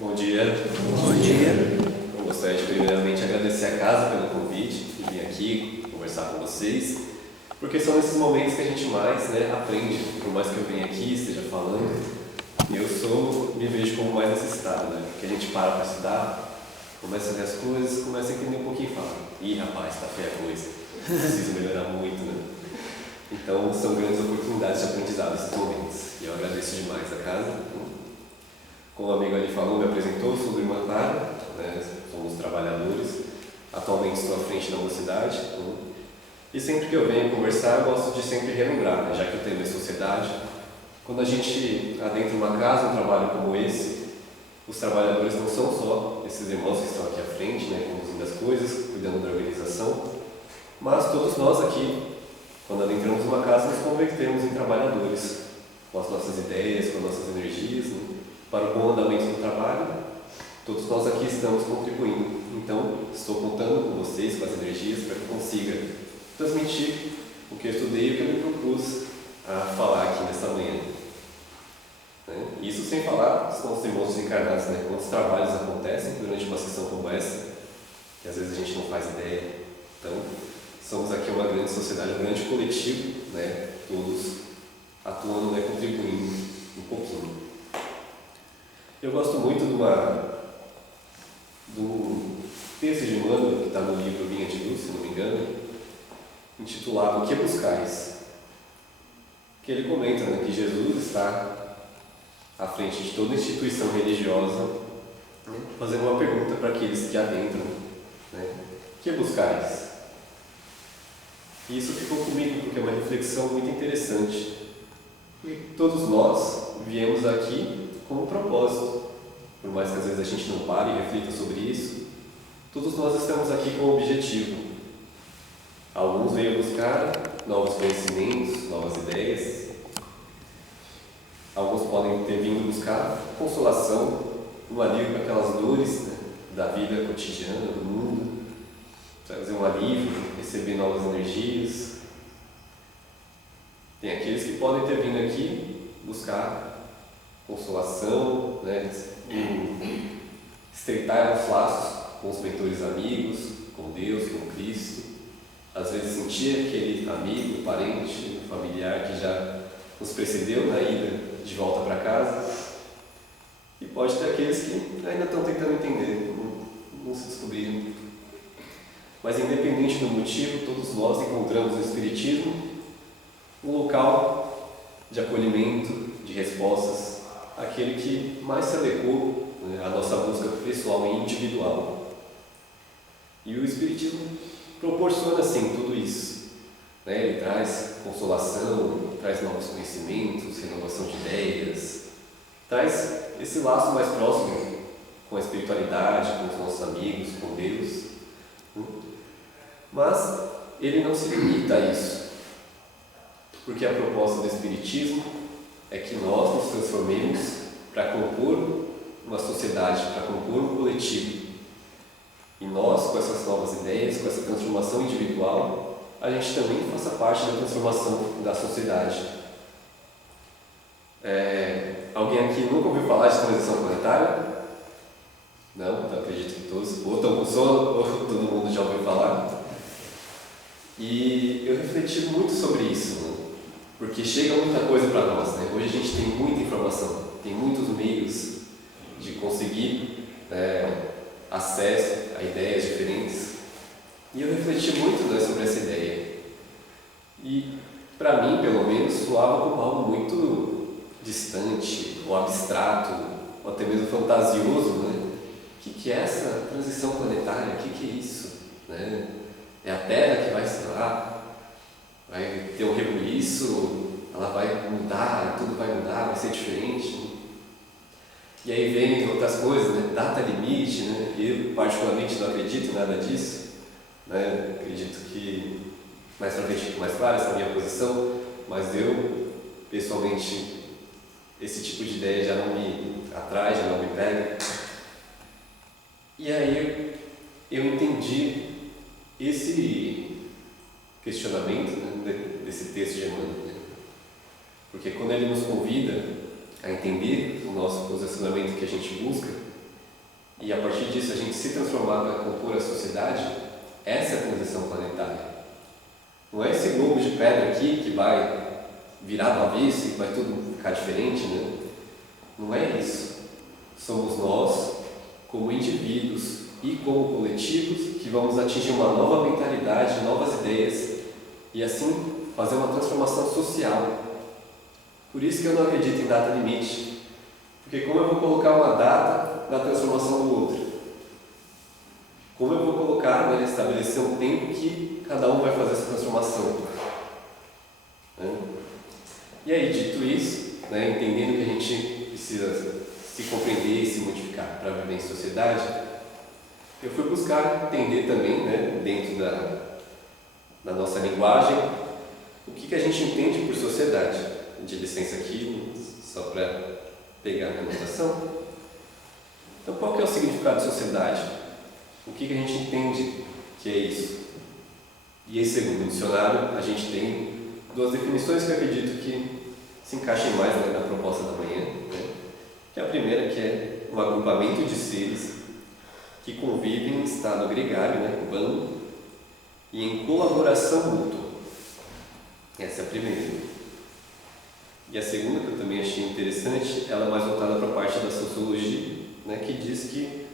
Bom dia. Bom dia. Eu gostaria de primeiramente agradecer a casa pelo convite e vir aqui conversar com vocês, porque são nesses momentos que a gente mais aprende. Por mais que eu venha aqui, esteja falando, me vejo como mais necessitado, porque a gente para estudar, começa a ver as coisas, começa a entender um pouquinho e fala: ih, rapaz, tá feia a coisa, preciso melhorar muito, Então são grandes oportunidades de aprendizado esses momentos, e eu agradeço demais a casa. Como o amigo ali falou, me apresentou, sou do Irmã Clara, somos trabalhadores, atualmente estou à frente da mocidade, e sempre que eu venho conversar, eu gosto de sempre relembrar, já que o tema é sociedade. Quando a gente adentra uma casa, um trabalho como esse, os trabalhadores não são só esses irmãos que estão aqui à frente, conduzindo as coisas, cuidando da organização, mas todos nós aqui, quando adentramos uma casa, nos convertemos em trabalhadores, com as nossas ideias, com as nossas energias, para o bom andamento do trabalho. Todos nós aqui estamos contribuindo. Então, estou contando com vocês, com as energias, para que eu consiga transmitir o que eu estudei e o que eu me propus a falar aqui nesta manhã. Isso sem falar com os irmãos desencarnados, quantos trabalhos acontecem durante uma sessão como essa, que às vezes a gente não faz ideia. Então, somos aqui uma grande sociedade, um grande coletivo, todos atuando, contribuindo um pouquinho. Eu gosto muito do texto de Emmanuel, que está no livro Vinha de Luz, se não me engano, intitulado O que buscais? Que ele comenta que Jesus está à frente de toda instituição religiosa, fazendo uma pergunta para aqueles que adentram: o que buscais? E isso ficou comigo porque é uma reflexão muito interessante. E todos nós viemos aqui com um propósito, por mais que às vezes a gente não pare e reflita sobre isso. Todos nós estamos aqui com um objetivo. Alguns veio buscar novos conhecimentos, novas ideias. Alguns podem ter vindo buscar consolação, um alívio para aquelas dores da vida cotidiana, do mundo, trazer um alívio, receber novas energias. Tem aqueles que podem ter vindo aqui buscar consolação, estreitar os laços com os mentores amigos, com Deus, com Cristo. Às vezes sentir aquele amigo, parente, familiar que já nos precedeu na ida de volta para casa. E pode ter aqueles que ainda estão tentando entender, não se descobriram. Mas independente do motivo, todos nós encontramos no Espiritismo um local de acolhimento, de respostas, aquele que mais se adequou à nossa busca pessoal e individual. E o Espiritismo proporciona, sim, tudo isso. Ele traz consolação, traz novos conhecimentos, renovação de ideias, traz esse laço mais próximo com a espiritualidade, com os nossos amigos, com Deus. Mas ele não se limita a isso, porque a proposta do Espiritismo é que nós nos transformemos para compor uma sociedade, para compor um coletivo. E nós, com essas novas ideias, com essa transformação individual, a gente também faça parte da transformação da sociedade. Alguém aqui nunca ouviu falar de transição planetária? Não? Então acredito que todos, ou estão com sono, ou todo mundo já ouviu falar. E eu refleti muito sobre isso, porque chega muita coisa para nós. Hoje a gente tem muita informação, tem muitos meios de conseguir acesso a ideias diferentes. E eu refleti muito sobre essa ideia. E, para mim, pelo menos, soava como algo muito distante, ou abstrato, ou até mesmo fantasioso. O que é essa transição planetária? O que é isso? É a Terra que vai, sei lá, vai ter um rebuliço, ela vai mudar, tudo vai mudar, vai ser diferente. E aí vem outras coisas, data limite, eu particularmente não acredito em nada disso, acredito que mais pra frente fica mais claro essa minha posição, mas eu, pessoalmente, esse tipo de ideia já não me atrai, já não me pega. E aí eu entendi esse questionamento desse texto de Emmanuel, porque quando ele nos convida a entender o nosso posicionamento que a gente busca, e a partir disso a gente se transformar para compor a sociedade, essa é a transição planetária. Não é esse globo de pedra aqui que vai virar do avesso e vai tudo ficar diferente, né? Não é isso. Somos nós, como indivíduos e como coletivos, que vamos atingir uma nova mentalidade, novas ideias e assim fazer uma transformação social. Por isso que eu não acredito em data limite, porque como eu vou colocar uma data na transformação do outro? Como eu vou colocar, né, estabelecer um tempo que cada um vai fazer essa transformação? Né? E aí, dito isso, né, entendendo que a gente precisa se compreender e se modificar para viver em sociedade, eu fui buscar entender também, né, dentro da nossa linguagem, o que a gente entende por sociedade. De licença aqui, só para pegar a minha anotação. Então, qual que é o significado de sociedade? O que a gente entende que é isso? E aí, segundo o dicionário, a gente tem duas definições que eu acredito que se encaixem mais, né, na proposta da manhã, né? Que é a primeira, que é um agrupamento de seres que convivem em estado gregário, né, urbano, e em colaboração mútua. Essa é a primeira. E a segunda, que eu também achei interessante, ela é mais voltada para a parte da sociologia, né, que diz que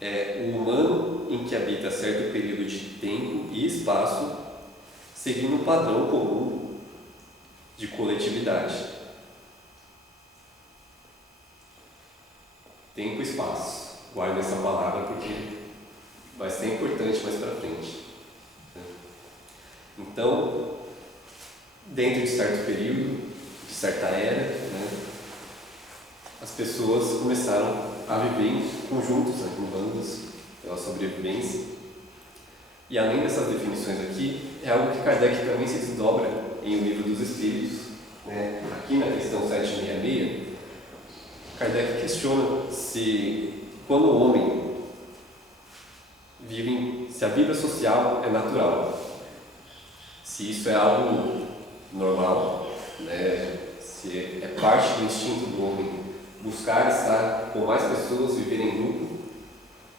é o humano em que habita certo período de tempo e espaço, seguindo um padrão comum de coletividade. Tempo e espaço. Guarda essa palavra porque vai ser importante mais para frente. Então, dentro de certo período, de certa era, né, as pessoas começaram a viver em conjuntos, né, em bandos, pela sobrevivência. E além dessas definições aqui, é algo que Kardec também se desdobra em O Livro dos Espíritos. Né? Aqui na questão 766, Kardec questiona se, quando o homem vive, se a vida social é natural, se isso é algo normal, né? Se é parte do instinto do homem buscar estar com mais pessoas, viver em grupo,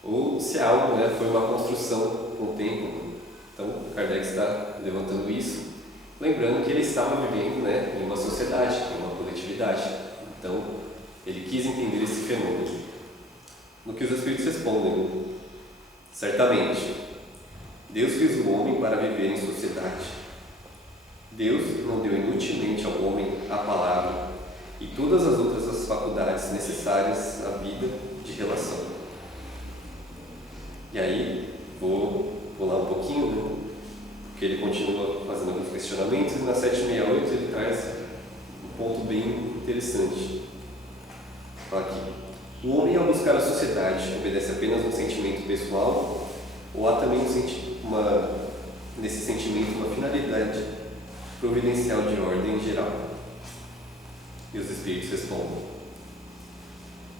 ou se é algo, né, foi uma construção com o tempo. Então, Kardec está levantando isso, lembrando que ele estava vivendo, né, em uma sociedade, em uma coletividade. Então, ele quis entender esse fenômeno. No que os Espíritos respondem: certamente, Deus fez o homem para viver em sociedade. Deus não deu inutilmente ao homem a palavra e todas as outras faculdades necessárias à vida de relação. E aí, vou pular um pouquinho, né? Porque ele continua fazendo alguns questionamentos e na 768 ele traz um ponto bem interessante. Fala aqui: o homem, ao buscar a sociedade, obedece apenas um sentimento pessoal ou há também nesse sentimento uma finalidade providencial de ordem geral? E os Espíritos respondem: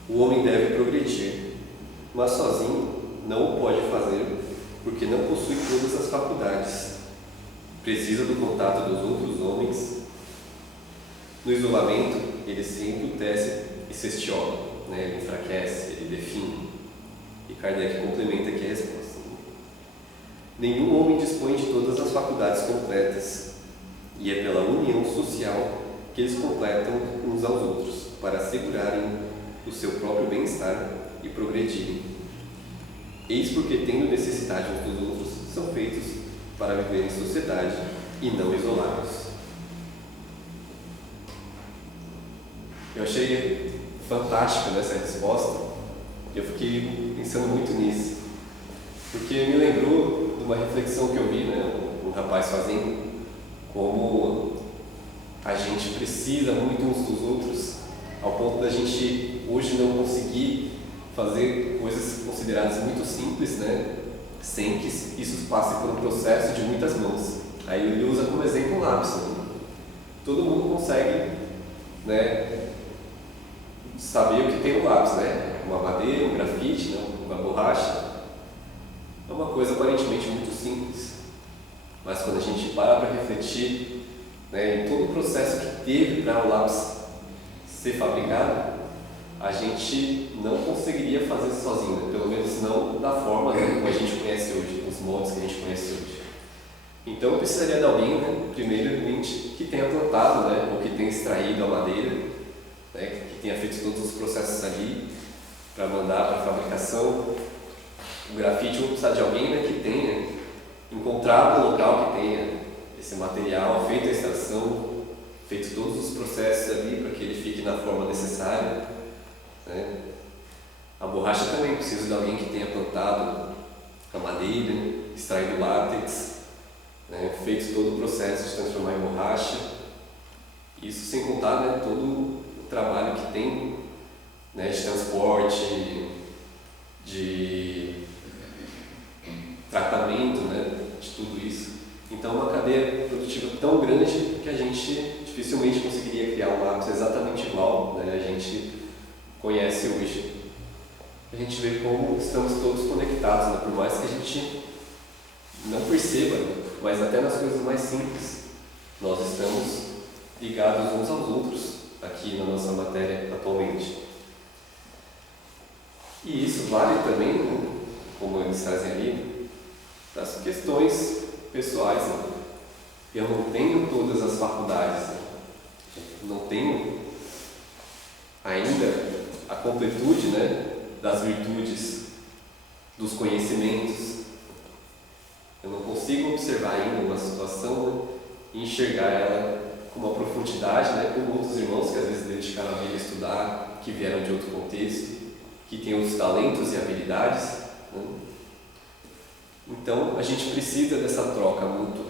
o homem deve progredir, mas sozinho não o pode fazer porque não possui todas as faculdades. Precisa do contato dos outros homens. No isolamento, ele se embrutece e se estiola, né? Ele enfraquece, ele define. E Kardec complementa aqui a resposta: nenhum homem dispõe de todas as faculdades completas, e é pela união social que eles completam uns aos outros, para assegurarem o seu próprio bem-estar e progredirem. Eis porque, tendo necessidade uns dos outros, são feitos para viver em sociedade e não isolados. Eu achei fantástica essa resposta. Eu fiquei pensando muito nisso, porque me lembrou de uma reflexão que eu vi, né, um rapaz fazendo, como a gente precisa muito uns dos outros, ao ponto da gente hoje não conseguir fazer coisas consideradas muito simples, né, sem que isso passe por um processo de muitas mãos. Aí ele usa como exemplo um lápis. Né? Todo mundo consegue, né, saber o que tem no lápis, né? Uma madeira, um grafite, né? Uma borracha. É uma coisa aparentemente muito simples, mas quando a gente para refletir, né, em todo o processo que teve para o lápis ser fabricado, a gente não conseguiria fazer sozinho, né? Pelo menos não da forma, né, como a gente conhece hoje, os moldes que a gente conhece hoje. Então eu precisaria de alguém, né, primeiramente, que tenha plantado, né, ou que tenha extraído a madeira, né, que tenha feito todos os processos ali para mandar para a fabricação. O grafite, eu vou precisar de alguém, né, que tenha encontrado um local que tenha esse material, feito a extração, feito todos os processos ali para que ele fique na forma necessária, né? A borracha também precisa de alguém que tenha plantado a madeira, extraído o látex, né? Feito todo o processo de transformar em borracha. Isso sem contar, né, todo o trabalho que tem, né, de transporte, de tratamento, né, de tudo isso. Então, uma cadeia produtiva tão grande que a gente dificilmente conseguiria criar um lápis exatamente igual, né, a gente conhece hoje. A gente vê como estamos todos conectados, né, por mais que a gente não perceba, mas até nas coisas mais simples, nós estamos ligados uns aos outros aqui na nossa matéria atualmente. E isso vale também, né, como eles trazem ali, para as questões pessoais. Né? Eu não tenho todas as faculdades, né? Não tenho ainda a completude, né, das virtudes, dos conhecimentos. Eu não consigo observar ainda uma situação, né, e enxergar ela com uma profundidade, né, como outros irmãos que às vezes dedicaram a vida a estudar, que vieram de outro contexto, que têm outros talentos e habilidades. Né? Então, a gente precisa dessa troca mútua.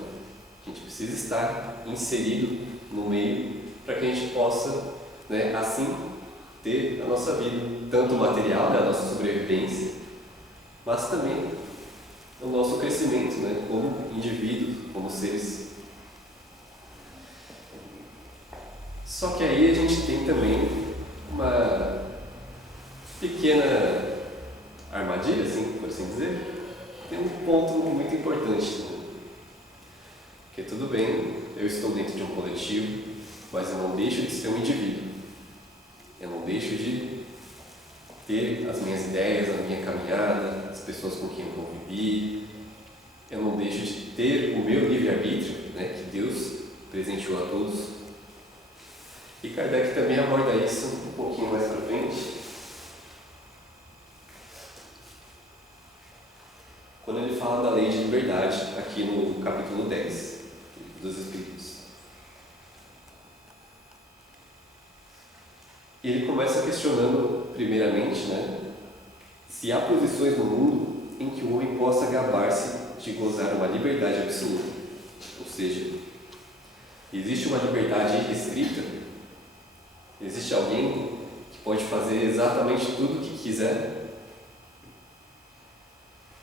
A gente precisa estar inserido no meio para que a gente possa, né, assim, ter a nossa vida, tanto material, né, a nossa sobrevivência, mas também o nosso crescimento, né, como indivíduos, como seres. Só que aí a gente tem também uma pequena armadilha, assim, por assim dizer. Tem um ponto muito importante, né? Porque tudo bem, eu estou dentro de um coletivo, mas eu não deixo de ser um indivíduo. Eu não deixo de ter as minhas ideias, a minha caminhada, as pessoas com quem eu convivi. Eu não deixo de ter o meu livre-arbítrio, né, que Deus presenteou a todos. E Kardec também aborda isso um pouquinho mais para frente, quando ele fala da lei de liberdade, aqui no capítulo 10 dos Espíritos. E ele começa questionando, primeiramente, né, se há posições no mundo em que o homem possa gabar-se de gozar uma liberdade absoluta. Ou seja, existe uma liberdade irrestrita? Existe alguém que pode fazer exatamente tudo o que quiser?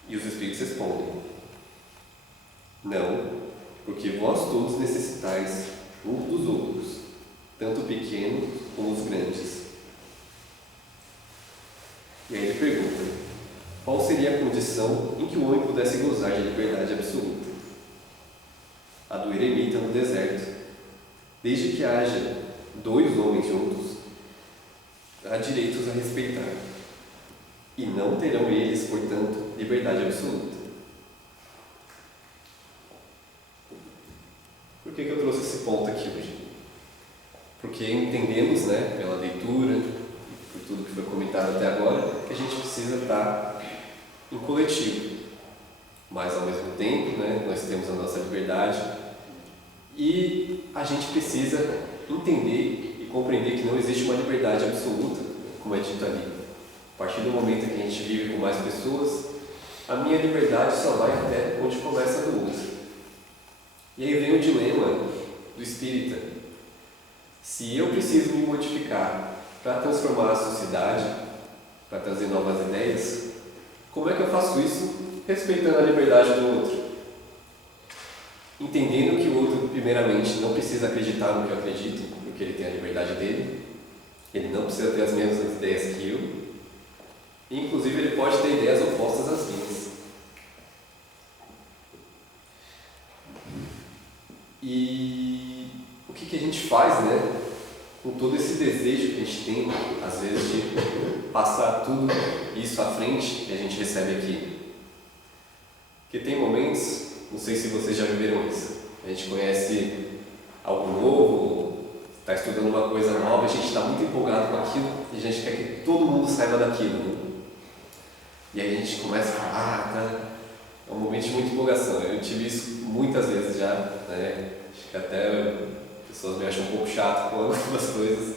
E os Espíritos respondem: não, porque vós todos necessitais uns dos outros, tanto pequenos como os grandes. E aí ele pergunta: qual seria a condição em que o homem pudesse gozar de liberdade absoluta? A do eremita no deserto. Desde que haja 2 homens juntos, há direitos a respeitar. E não terão eles, portanto, liberdade absoluta. Por que eu trouxe esse ponto aqui hoje? Porque entendemos, né, pela leitura, por tudo que foi comentado até agora, que a gente precisa estar em coletivo. Mas, ao mesmo tempo, né, nós temos a nossa liberdade e a gente precisa entender e compreender que não existe uma liberdade absoluta, como é dito ali. A partir do momento que a gente vive com mais pessoas, a minha liberdade só vai até onde começa a do outro. E aí vem o dilema do espírita. Se eu preciso me modificar para transformar a sociedade, para trazer novas ideias, como é que eu faço isso respeitando a liberdade do outro? Entendendo que o outro, primeiramente, não precisa acreditar no que eu acredito, porque ele tem a liberdade dele, ele não precisa ter as mesmas ideias que eu, e, inclusive, ele pode ter ideias opostas às minhas. E o que a gente faz, né, com todo esse desejo que a gente tem, às vezes, de passar tudo isso à frente que a gente recebe aqui. Porque tem momentos, não sei se vocês já viveram isso, a gente conhece algo novo, está estudando uma coisa nova, a gente está muito empolgado com aquilo e a gente quer que todo mundo saiba daquilo. Né? E aí a gente começa a falar, tá? É um momento de muita empolgação. Eu tive isso muitas vezes já, né? Acho que até pessoas me acham um pouco chato com algumas coisas,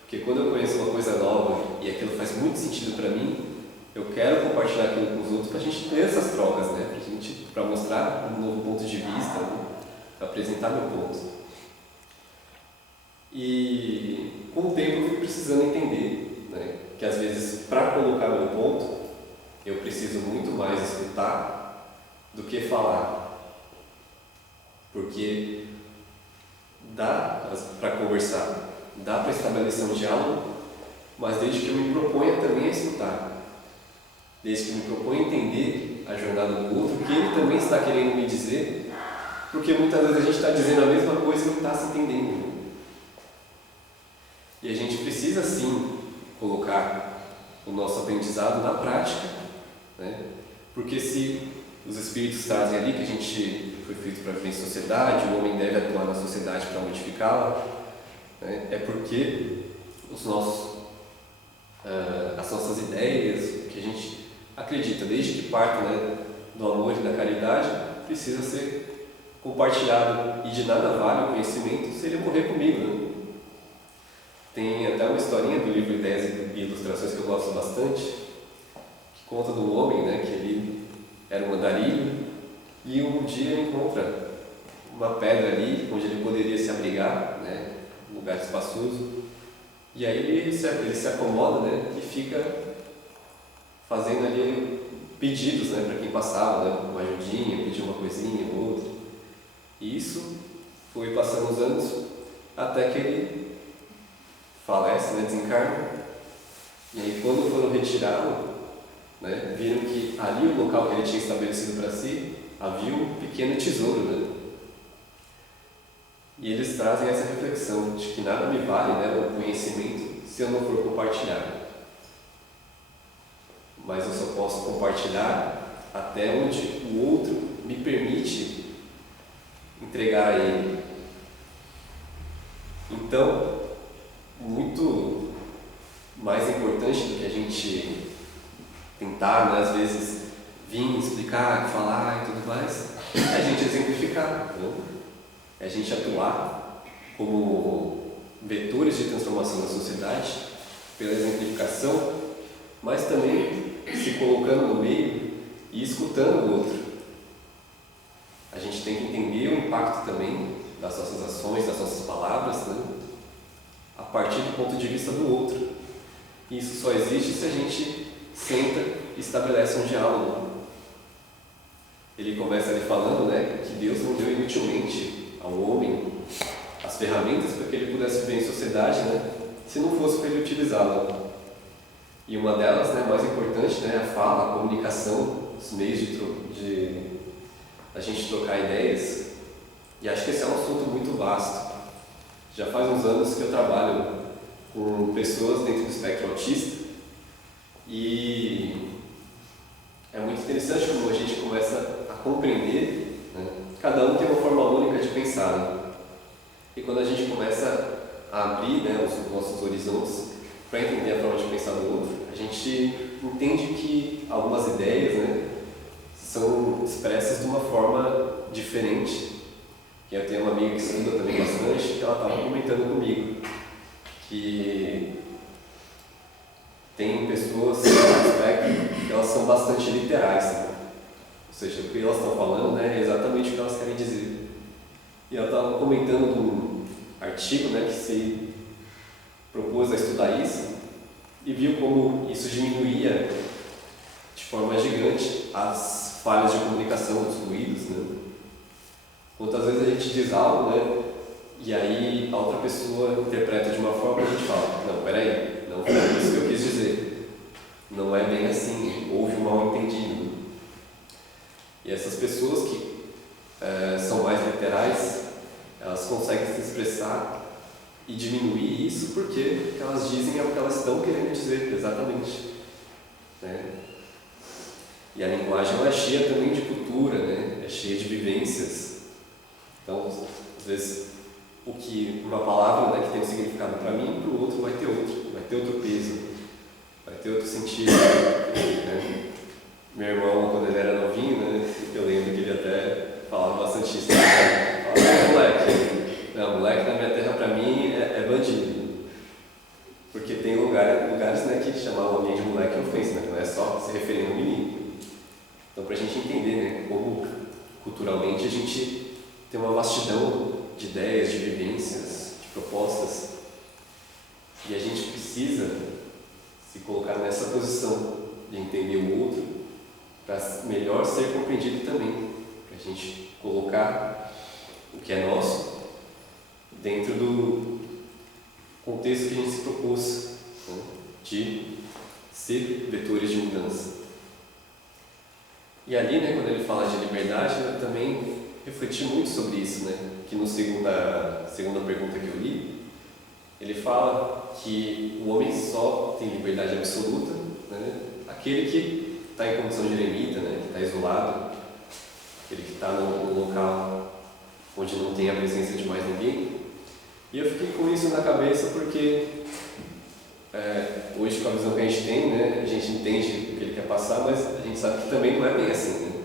porque quando eu conheço uma coisa nova e aquilo faz muito sentido para mim, eu quero compartilhar aquilo com os outros para a gente ter essas trocas, né? Para mostrar um novo ponto de vista, né? Para apresentar meu ponto. E com o tempo eu fui precisando entender, né? Que às vezes para colocar meu ponto eu preciso muito mais escutar do que falar, porque dá para conversar, dá para estabelecer um diálogo, mas desde que eu me proponha também a escutar. Desde que me propõe entender a jornada do outro, o que ele também está querendo me dizer, porque muitas vezes a gente está dizendo a mesma coisa e não está se entendendo. E a gente precisa sim colocar o nosso aprendizado na prática, né? Porque se os espíritos trazem ali que a gente foi feito para viver em sociedade, o homem deve atuar na sociedade para modificá-la, né? É porque as nossas ideias, o que a gente acredita, desde que parte, né, do amor e da caridade, precisa ser compartilhado, e de nada vale o conhecimento se ele morrer comigo. Né? Tem até uma historinha do livro Ideias e Ilustrações que eu gosto bastante, que conta de um homem, né, que ele era um andarilho e um dia ele encontra uma pedra ali onde ele poderia se abrigar, né, um lugar espaçoso, e aí ele se acomoda, né, e fica fazendo ali pedidos, né, para quem passava, né, uma ajudinha, pedir uma coisinha ou outra. E isso foi passando os anos até que ele falece, né, desencarna. E aí quando foram retirá-lo, né, viram que ali o local que ele tinha estabelecido para si havia um pequeno tesouro. Né? E eles trazem essa reflexão de que nada me vale, né, o conhecimento se eu não for compartilhar. Mas eu só posso compartilhar até onde o outro me permite entregar a ele. Então, muito mais importante do que a gente tentar, né, às vezes, vir explicar, falar e tudo mais, é a gente exemplificar, né? É a gente atuar como vetores de transformação da sociedade pela exemplificação, mas também se colocando no meio e escutando o outro. A gente tem que entender o impacto também das nossas ações, das nossas palavras, né? A partir do ponto de vista do outro. E isso só existe se a gente senta e estabelece um diálogo. Ele começa ali falando, né, que Deus não deu inutilmente ao homem as ferramentas para que ele pudesse viver em sociedade, né, se não fosse para ele utilizá-la. E uma delas, né, mais importante, né, a fala, a comunicação, os meios de a gente trocar ideias. E acho que esse é um assunto muito vasto. Já faz uns anos que eu trabalho com pessoas dentro do espectro autista e é muito interessante como a gente começa a compreender, né? Cada um tem uma forma única de pensar, né? E quando a gente começa a abrir, né, os nossos horizontes para entender a forma de pensar do outro, a gente entende que algumas ideias, né, são expressas de uma forma diferente. E eu tenho uma amiga que estuda também bastante, que ela estava comentando comigo que tem pessoas no espectro que elas são bastante literais, né? Ou seja, o que elas estão falando, né, é exatamente o que elas querem dizer. E ela estava comentando de um artigo, né, que se propôs a estudar isso e viu como isso diminuía de forma gigante as falhas de comunicação, os ruídos, né? Quantas vezes a gente diz algo, né, e aí a outra pessoa interpreta de uma forma e a gente fala, não, peraí, não foi isso que eu quis dizer, não é bem assim, houve um mal-entendido. E essas pessoas que são mais literais, elas conseguem se expressar e diminuir isso porque o que elas dizem é o que elas estão querendo dizer, exatamente. Né? E a linguagem ela é cheia também de cultura, né? É cheia de vivências. Então, às vezes, o que uma palavra, né, que tem um significado para mim, para o outro vai ter outro peso, vai ter outro sentido. Né? Meu irmão, quando ele era novinho, né, eu lembro que ele até falava bastante isso. Falava, moleque, não, moleque na minha terra para mim é bandido. Porque tem lugares né, que chamavam alguém de moleque é ofensa, né? Não é só se referir ao menino. Então, para a gente entender né, como culturalmente a gente tem uma vastidão de ideias, de vivências, de propostas, e a gente precisa se colocar nessa posição de entender o outro para melhor ser compreendido também, para a gente colocar o que é nosso dentro do contexto que a gente se propôs, né, de ser vetores de mudança. E ali, né, quando ele fala de liberdade, eu também refleti muito sobre isso, né, que no segunda pergunta que eu li, ele fala que o homem só tem liberdade absoluta, né, aquele que está em condição de eremita, né, que está isolado, aquele que está no local onde não tem a presença de mais ninguém. E eu fiquei com isso na cabeça porque hoje, com a visão que a gente tem, né, a gente entende o que ele quer passar, mas a gente sabe que também não é bem assim, né?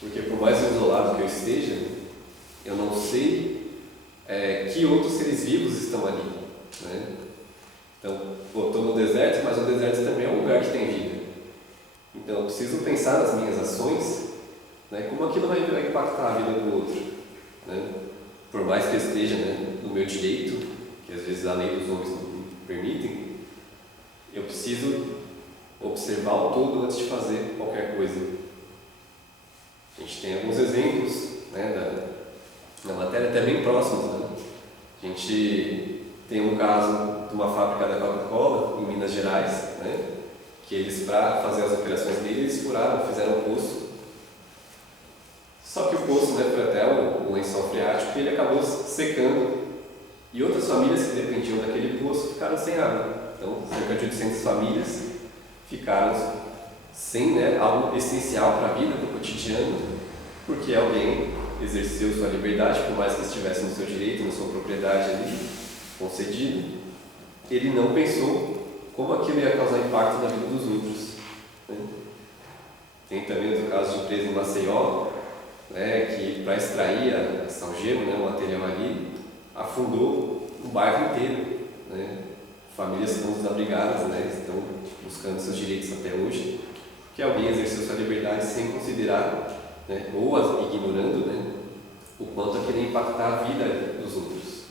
Porque por mais isolado que eu esteja, eu não sei que outros seres vivos estão ali, né? Então, estou no deserto, mas o deserto também é um lugar que tem vida. Então, eu preciso pensar nas minhas ações, né, como aquilo vai impactar a vida do outro, né? Por mais que eu esteja, né, no meu direito, que às vezes a lei dos homens não permitem, eu preciso observar o todo antes de fazer qualquer coisa. A gente tem alguns exemplos, né, na matéria até bem próximos. Né? A gente tem um caso de uma fábrica da Coca-Cola em Minas Gerais, né, que eles, para fazer as operações deles, fizeram um poço. Só que o poço, né, foi até um lençol freático e ele acabou secando. E outras famílias que dependiam daquele poço ficaram sem água. Então, cerca de 800 famílias ficaram sem, né, algo essencial para a vida, para o cotidiano, porque alguém exerceu sua liberdade, por mais que estivesse no seu direito, na sua propriedade ali, concedido, ele não pensou como aquilo ia causar impacto na vida dos outros. Né? Tem também o caso de empresa em Maceió, né, que para extrair a salgema, né, o material ali, afundou o bairro inteiro. Né? Famílias estão desabrigadas, né, estão buscando seus direitos até hoje, porque alguém exerceu sua liberdade sem considerar, né, ou ignorando, né, o quanto aquilo ia impactar a vida dos outros.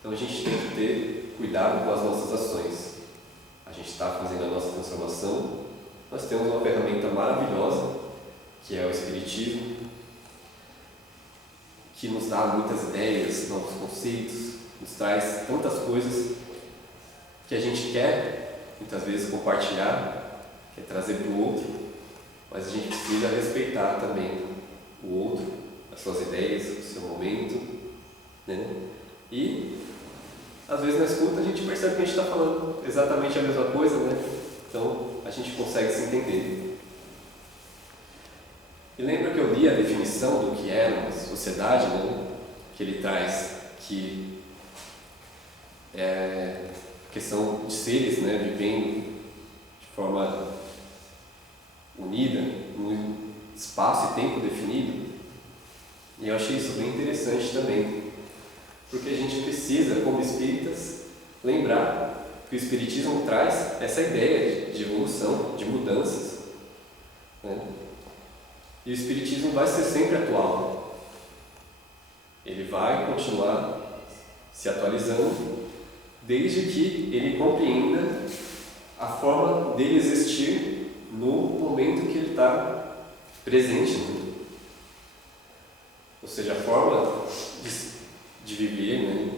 Então a gente tem que ter cuidado com as nossas ações. A gente está fazendo a nossa transformação, nós temos uma ferramenta maravilhosa, que é o Espiritismo, que nos dá muitas ideias, novos conceitos, nos traz tantas coisas que a gente quer, muitas vezes, compartilhar, quer trazer para o outro, mas a gente precisa respeitar também o outro, as suas ideias, o seu momento, né? E, às vezes, na escuta, a gente percebe que a gente está falando exatamente a mesma coisa, né? Então, a gente consegue se entender. E lembra que eu li a definição do que é uma sociedade, né? Que ele traz, que é questão de seres, né, vivendo de forma unida, num espaço e tempo definido. E eu achei isso bem interessante também, porque a gente precisa, como espíritas, lembrar que o Espiritismo traz essa ideia de evolução, de mudanças, né? E o Espiritismo vai ser sempre atual. Ele vai continuar se atualizando, desde que ele compreenda a forma dele existir no momento que ele está presente. Né? Ou seja, a forma de viver, né?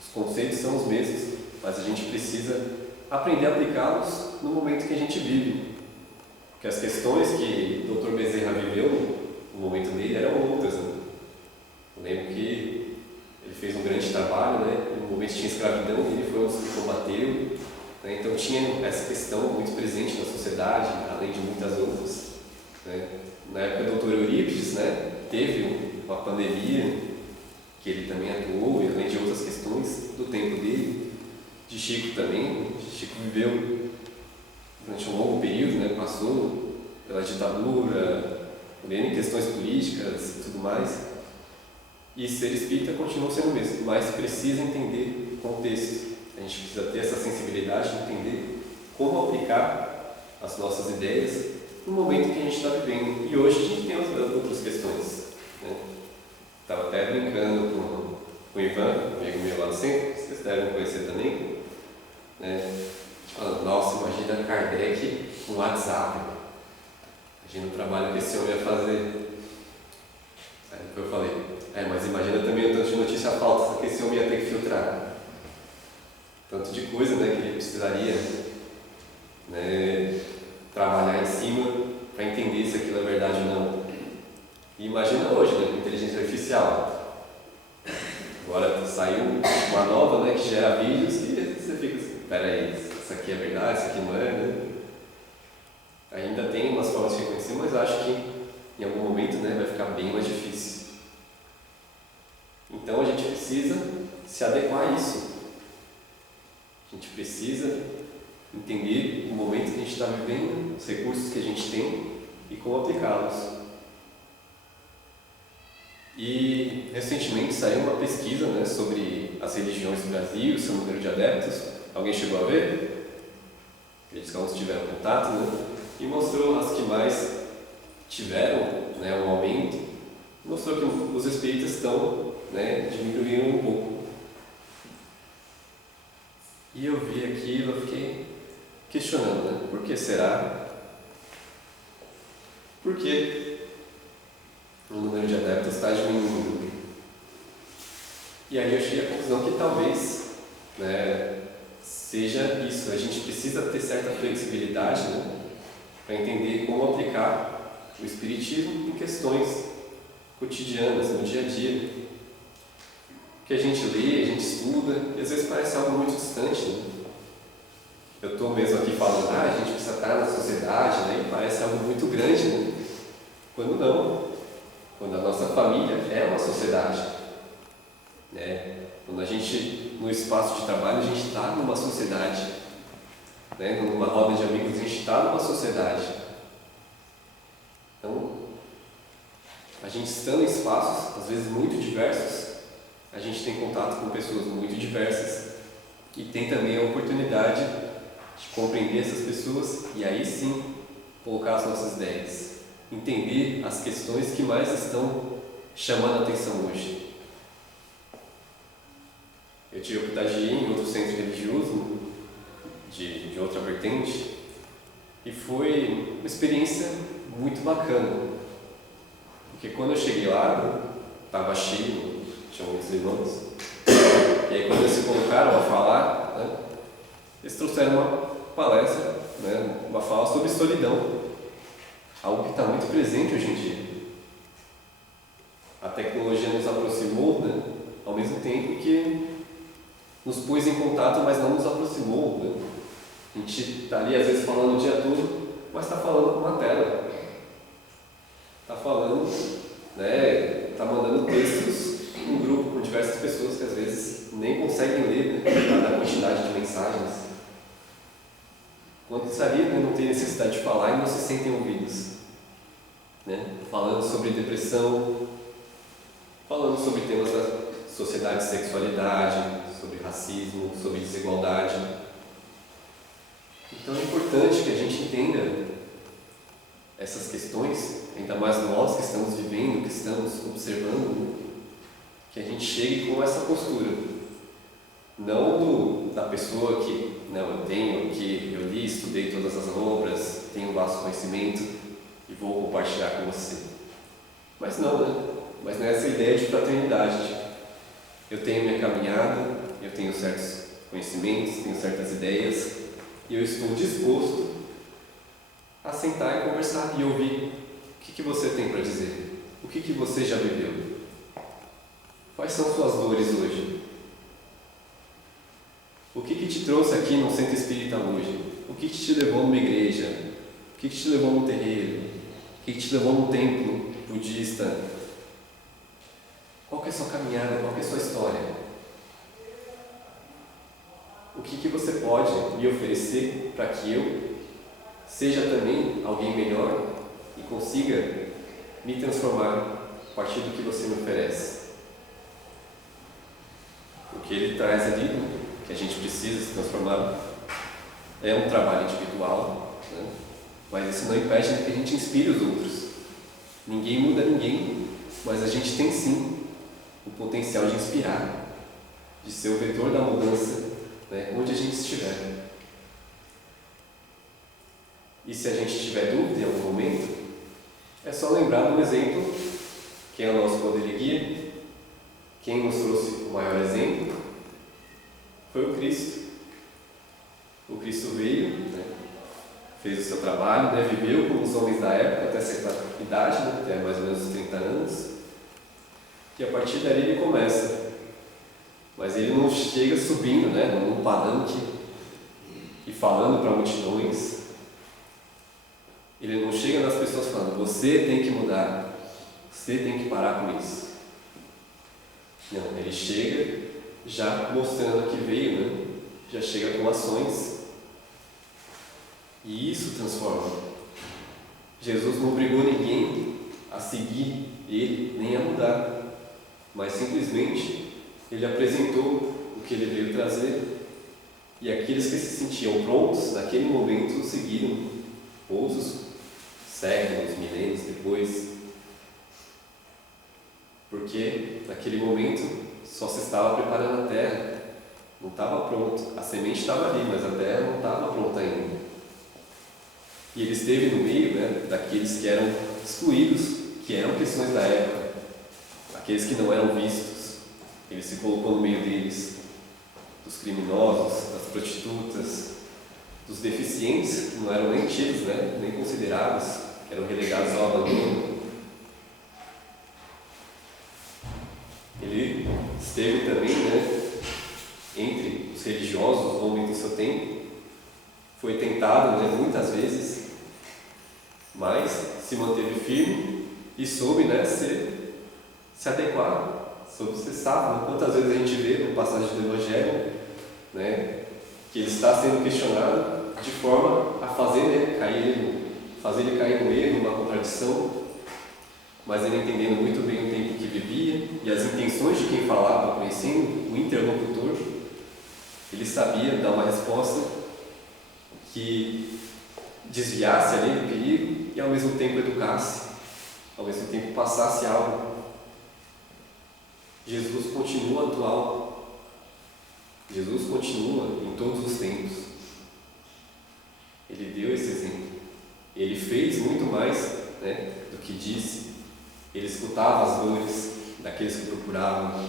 Os conceitos são os mesmos, mas a gente precisa aprender a aplicá-los no momento que a gente vive. Porque as questões que o Dr. Bezerra viveu no momento dele eram outras. Né? Eu lembro que ele fez um grande trabalho, né? No momento tinha escravidão, ele foi um dos que combateu, né? Então tinha essa questão muito presente na sociedade, além de muitas outras, né? Na época do Dr. Eurípides, né? Teve uma pandemia que ele também atuou, além de outras questões do tempo dele, de Chico também. Chico viveu durante um longo período, né? Passou pela ditadura, por N questões políticas e tudo mais. E ser espírita continua sendo o mesmo, mas precisa entender o contexto. A gente precisa ter essa sensibilidade de entender como aplicar as nossas ideias no momento que a gente está vivendo. E hoje a gente tem outras questões, né? Estava até brincando com o Ivan, amigo meu lá do centro, vocês devem conhecer também, né? Falando, nossa, imagina Kardec com WhatsApp. Imagina o trabalho que esse homem ia fazer. Aí depois eu falei, mas imagina também o tanto de notícia falsa que esse homem ia ter que filtrar. Tanto de coisa, né, que ele precisaria, né, trabalhar em cima para entender se aquilo é verdade ou não. E imagina hoje, né, com inteligência artificial. Agora saiu uma nova, né, que gera vídeos e você fica assim, peraí, isso aqui é verdade, isso aqui não é, né? Ainda tem umas formas de reconhecer, mas acho que em algum momento, né, vai ficar bem mais difícil. Então a gente precisa se adequar a isso. A gente precisa entender o momento que a gente está vivendo, os recursos que a gente tem e como aplicá-los. E recentemente saiu uma pesquisa, né, sobre as religiões do Brasil, seu número de adeptos. Alguém chegou a ver? Eles que alguns tiveram contato, né? E mostrou as que mais tiveram, né, um aumento. Mostrou que os espíritas estão, né, diminuindo um pouco. E eu vi aquilo, eu fiquei questionando, né? Por que será? Por que o número de adeptos está diminuindo? E aí eu cheguei à conclusão que talvez, né, seja isso. A gente precisa ter certa flexibilidade, né, para entender como aplicar o espiritismo em questões cotidianas, no dia a dia. Que a gente lê, a gente estuda, e às vezes parece algo muito distante, né? Eu estou mesmo aqui falando, a gente precisa estar na sociedade, né? E parece algo muito grande, né? Quando não. Quando a nossa família é uma sociedade, né? Quando a gente, no espaço de trabalho, a gente está numa sociedade, né? Numa roda de amigos, a gente está numa sociedade. Então, a gente estando em espaços, às vezes muito diversos, a gente tem contato com pessoas muito diversas e tem também a oportunidade de compreender essas pessoas e aí sim colocar as nossas ideias, entender as questões que mais estão chamando a atenção hoje. Eu tive a oportunidade de ir em outro centro religioso, de outra vertente, e foi uma experiência muito bacana, porque quando eu cheguei lá, estava cheio, tinha muitos irmãos, e aí quando eles se colocaram a falar, né, eles trouxeram uma palestra, né, uma fala sobre solidão, algo que está muito presente hoje em dia. A tecnologia nos aproximou, né, ao mesmo tempo que nos pôs em contato, mas não nos aproximou, né? A gente está ali às vezes falando o dia todo, mas está falando com uma tela, está falando, né, está mandando textos em um grupo com diversas pessoas que às vezes nem conseguem ler, né, da quantidade de mensagens. Quantos ali, né, não tem necessidade de falar e não se sentem ouvidos, né? Falando sobre depressão, falando sobre temas da sociedade de sexualidade, sobre racismo, sobre desigualdade. Então é importante que a gente entenda essas questões, ainda mais nós que estamos vivendo, que estamos observando, que a gente chegue com essa postura, não da pessoa que, não, eu tenho, que eu li, estudei todas as obras, tenho um vasto conhecimento e vou compartilhar com você. Mas não, né? Mas não é essa ideia de fraternidade, tipo, eu tenho minha caminhada, eu tenho certos conhecimentos, tenho certas ideias e eu estou disposto a sentar e conversar e ouvir o que você tem para dizer, o que você já viveu. Quais são suas dores hoje? O que te trouxe aqui no centro espírita hoje? O que te levou numa igreja? O que te levou num terreiro? O que te levou num templo budista? Qual que é a sua caminhada? Qual que é a sua história? O que você pode me oferecer para que eu seja também alguém melhor e consiga me transformar a partir do que você me oferece? O que ele traz ali, que a gente precisa se transformar, é um trabalho individual, né? Mas isso não impede que a gente inspire os outros. Ninguém muda ninguém, mas a gente tem sim o potencial de inspirar, de ser o vetor da mudança, né, onde a gente estiver. E se a gente tiver dúvida em algum momento, é só lembrar do exemplo, quem é o nosso poder e guia, quem nos trouxe o maior exemplo foi o Cristo. O Cristo veio, né, fez o seu trabalho, né, viveu como os homens da época até certa idade, né, até mais ou menos uns 30 anos, e a partir dali ele começa. Mas ele não chega subindo, né, num palanque e falando para multidões. Ele não chega nas pessoas falando: você tem que mudar, você tem que parar com isso. Não, ele chega já mostrando que veio, né? Já chega com ações. E isso transforma. Jesus não obrigou ninguém a seguir ele, nem a mudar, mas simplesmente ele apresentou o que ele veio trazer, e aqueles que se sentiam prontos naquele momento o seguiram. Outros séculos, milênios depois, porque naquele momento só se estava preparando a terra, não estava pronto. A semente estava ali, mas a terra não estava pronta ainda. E ele esteve no meio, né, daqueles que eram excluídos, que eram questões da época, aqueles que não eram vistos. Ele se colocou no meio deles, dos criminosos, das prostitutas, dos deficientes, que não eram nem tidos, né, nem considerados, que eram relegados ao abandono. Ele esteve também, né, entre os religiosos, os homens do seu tempo, foi tentado, né, muitas vezes, mas se manteve firme e soube, né, se adequar. Você sabe, né, quantas vezes a gente vê no passagem do Evangelho, né, que ele está sendo questionado de forma a fazer, né, fazer ele cair no erro, numa contradição, mas ele entendendo muito bem o tempo que vivia e as intenções de quem falava, conhecendo o interlocutor, ele sabia dar uma resposta que desviasse ali do perigo e ao mesmo tempo educasse, ao mesmo tempo passasse algo. Jesus continua atual. Jesus continua em todos os tempos. Ele deu esse exemplo. Ele fez muito mais, né, do que disse. Ele escutava as dores daqueles que procuravam.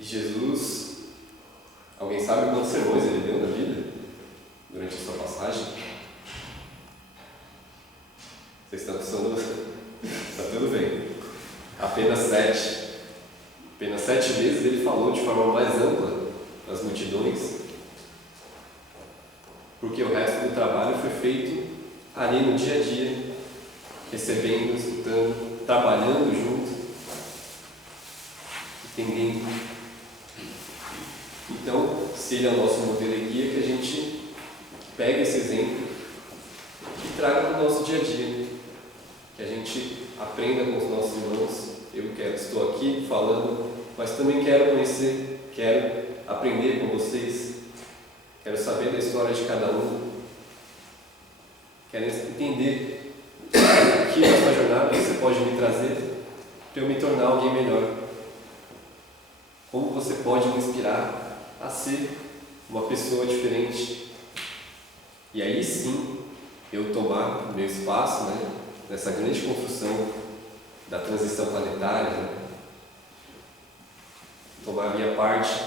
E Jesus, alguém sabe quantos sermões ele deu na vida durante a sua passagem? Vocês estão pensando? Está tudo bem. Apenas 7. Apenas 7 vezes ele falou de forma mais ampla às multidões, porque o resto do trabalho foi feito ali no dia a dia, recebendo, escutando, trabalhando junto, entendendo. Então, se ele é o nosso modelo e guia, que a gente pegue esse exemplo e traga para o nosso dia a dia, que a gente aprenda com os nossos irmãos. Estou aqui falando, mas também quero conhecer, quero aprender com vocês, quero saber da história de cada um, quero entender o que na sua jornada você pode me trazer para eu me tornar alguém melhor. Como você pode me inspirar a ser uma pessoa diferente. E aí sim, eu tomar o meu espaço, né, nessa grande construção da transição planetária, né? Tomar a minha parte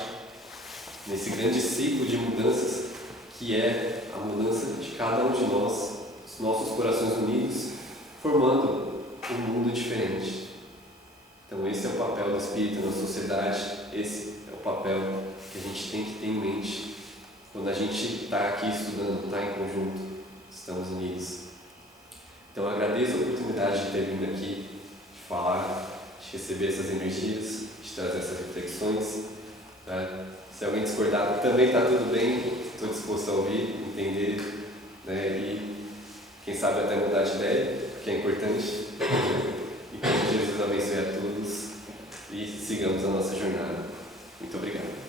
nesse grande ciclo de mudanças que é a mudança de cada um de nós, os nossos corações unidos, formando um mundo diferente. Então esse é o papel do Espírito na sociedade, esse é o papel que a gente tem que ter em mente quando a gente está aqui estudando, está em conjunto, estamos unidos. Então eu agradeço a oportunidade de ter vindo aqui, de falar, de receber essas energias, de trazer essas reflexões. Tá? Se alguém discordar também está tudo bem, estou disposto a ouvir, entender, né? E quem sabe até mudar de ideia, porque é importante. E que Jesus abençoe a todos e sigamos a nossa jornada. Muito obrigado.